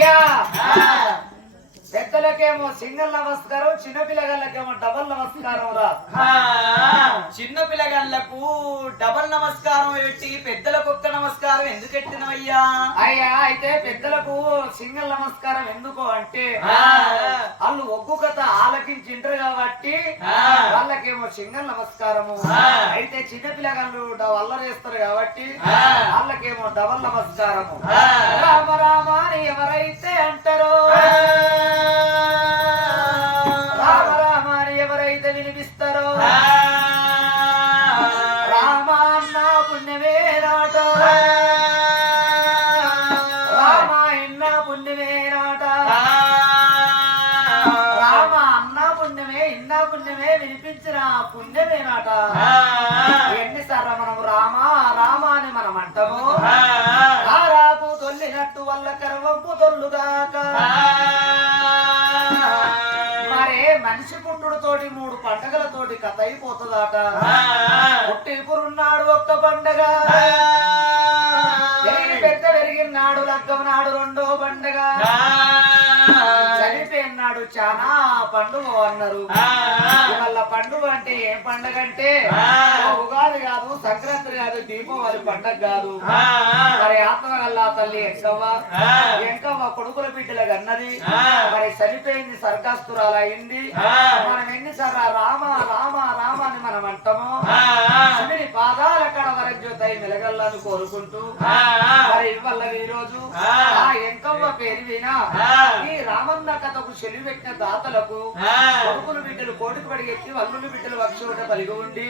అయ్యా పెద్దలకేమో సింగల్ నమస్కారం, చిన్న పిల్లగాళ్ళకేమో డబల్ నమస్కారం రా. చిన్న పిల్లగాళ్ళకు డబల్ నమస్కారం పెట్టి పెద్దలకు ఒక్క నమస్కారం ఎందుకు ఎట్టినవయ్యా? అయ్యా అయితే పెద్దలకు సింగల్ నమస్కారం ఎందుకు అంటే వాళ్ళు ఒగ్గు కథ ఆలకించింటారు కాబట్టి వాళ్ళకేమో సింగల్ నమస్కారము. అయితే చిన్న పిల్లగాళ్ళు వల్లరేస్తారు కాబట్టి వాళ్ళకేమో డబల్ నమస్కారము. రామ రామ అని ఎవరైతే అంటారో, రామ రామ అని ఎవరైతే వినిపిస్తారో, రామ అన్న పుణ్యమే నాట, రామ ఎన్న పుణ్యమే నాట, రామ అన్న పుణ్యమే ఇన్న పుణ్యమే వినిపించిన పుణ్యమే నాట. ఎన్నిసార్లు మనం రామ రామ అని మనం అంటాము, రారాకు తొల్లినట్టు వల్ల కర్వంపు తొల్లుగాక. మరే మనిషి పుట్టుడుతోటి 3 పండగలతోటి కథ అయిపోతుందట. పుట్టిపురున్నాడు ఒక్క పండగ, పెద్ద పెరిగినాడు లగ్గం నాడు 2వ పండగ, చనిపోయినాడు చాలా పండుగ అన్నారు. వాళ్ళ పండుగ అంటే ఏం పండగ అంటే ఉగాది కాదు, సంక్రాంతి కాదు, దీపావళి పండగ కాదు. మరి ఆత్మగల్లా తల్లి ఎంకవ్వ కొడుకుల బిడ్డలకు అన్నది. మరి చనిపోయింది, స్వర్గస్తురాలు అయింది. మనం ఎన్నిసార్లు రామ రామ రామ అని మనం అంటాము. శివుని పాదాల కడ వరజ్యోతై మెలగల్లని కోరుకుంటూ మరి ఇవల్ల ఈ రోజు ఆ ఎంకవ్వ పేరు వినా ఈ రామన్న కథకు చెలి పెట్టిన దాతలకు కొడుకులు బిడ్డలు కోటికి పడిగెత్తి వల్లులు బిడ్డలు వక్షోట పలిగి ఉండి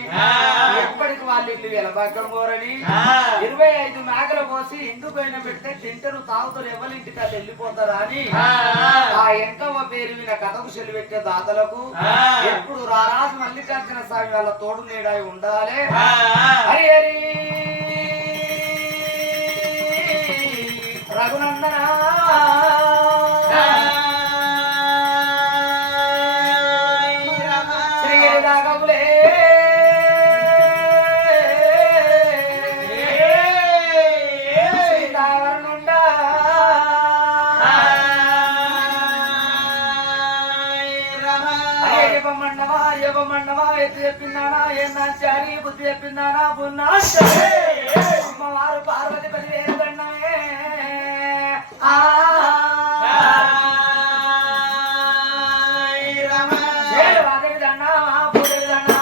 ఎప్పటికి వాళ్ళ ఇల్లు వెలభాగం కోరని 25 మేకలు పోసి ఇందు పైన పెడితే తింటరు తాగుతారు, ఎవరింటికి వాళ్ళు వెళ్ళిపోతారా అని ఆ ఎంకవ్వ పేరు విన కథకు చెలి పెట్టే దాతలకు ఎప్పుడు రారాజు మల్లికార్జున స్వామి వాళ్ళ తోడు నీడాయి ఉండాలి. హరి హరి రఘునందనా చెప్పిందానా ఏనాచారి బుద్ధి చెప్పిందానా అమ్మవారు పార్వతి 10,000 దండమే. అదేవి దండ పూజవి దండ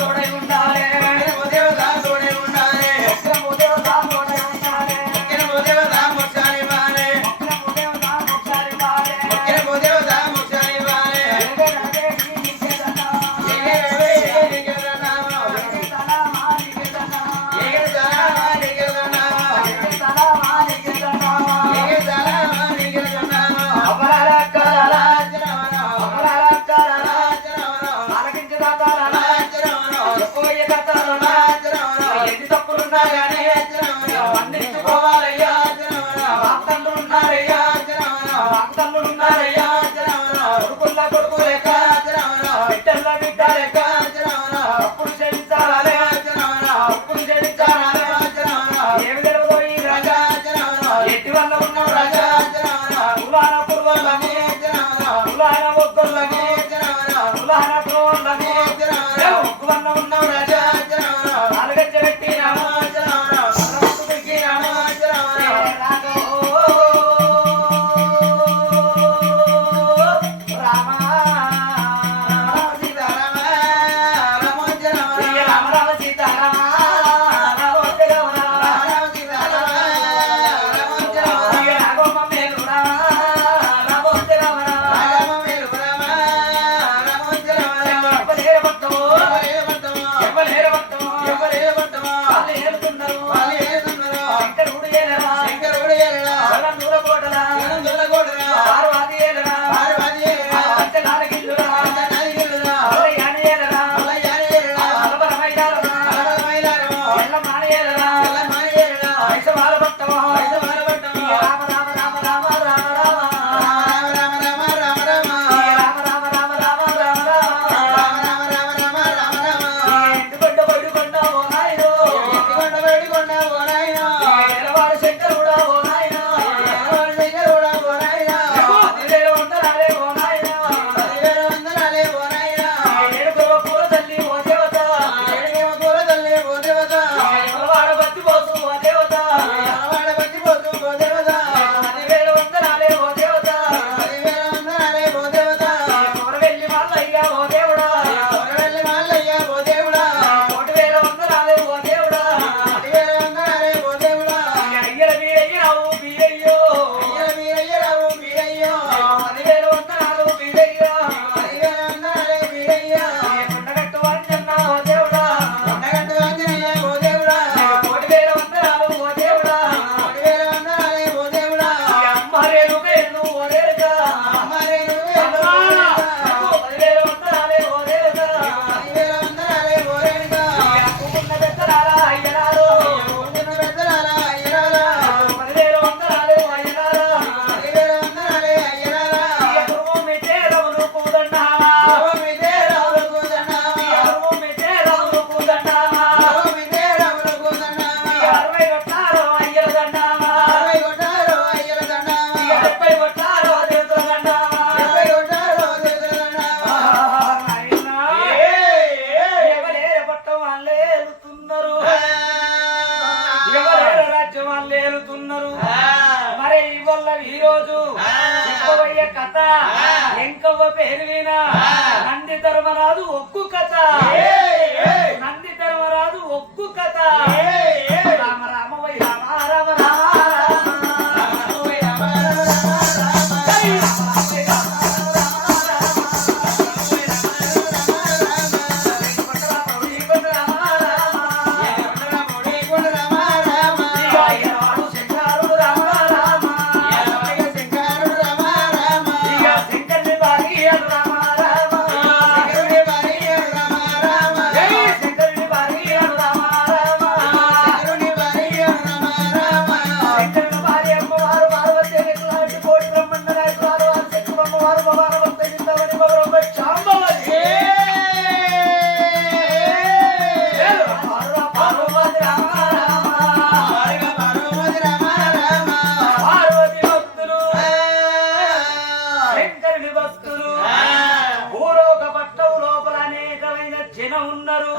తోడై ఉండాలి. లేలుతున్నారు మరి ఇవల్ల ఈ రోజు చెప్పబోయే కథ ఎంకవ్వ పేరు వినా నంది ధర్మరాజు ఒక్కు కథ నంది ధర్మరాజు ఒక్కు కథ రామ రామ వై రామ రామ రామ ఉన్నారు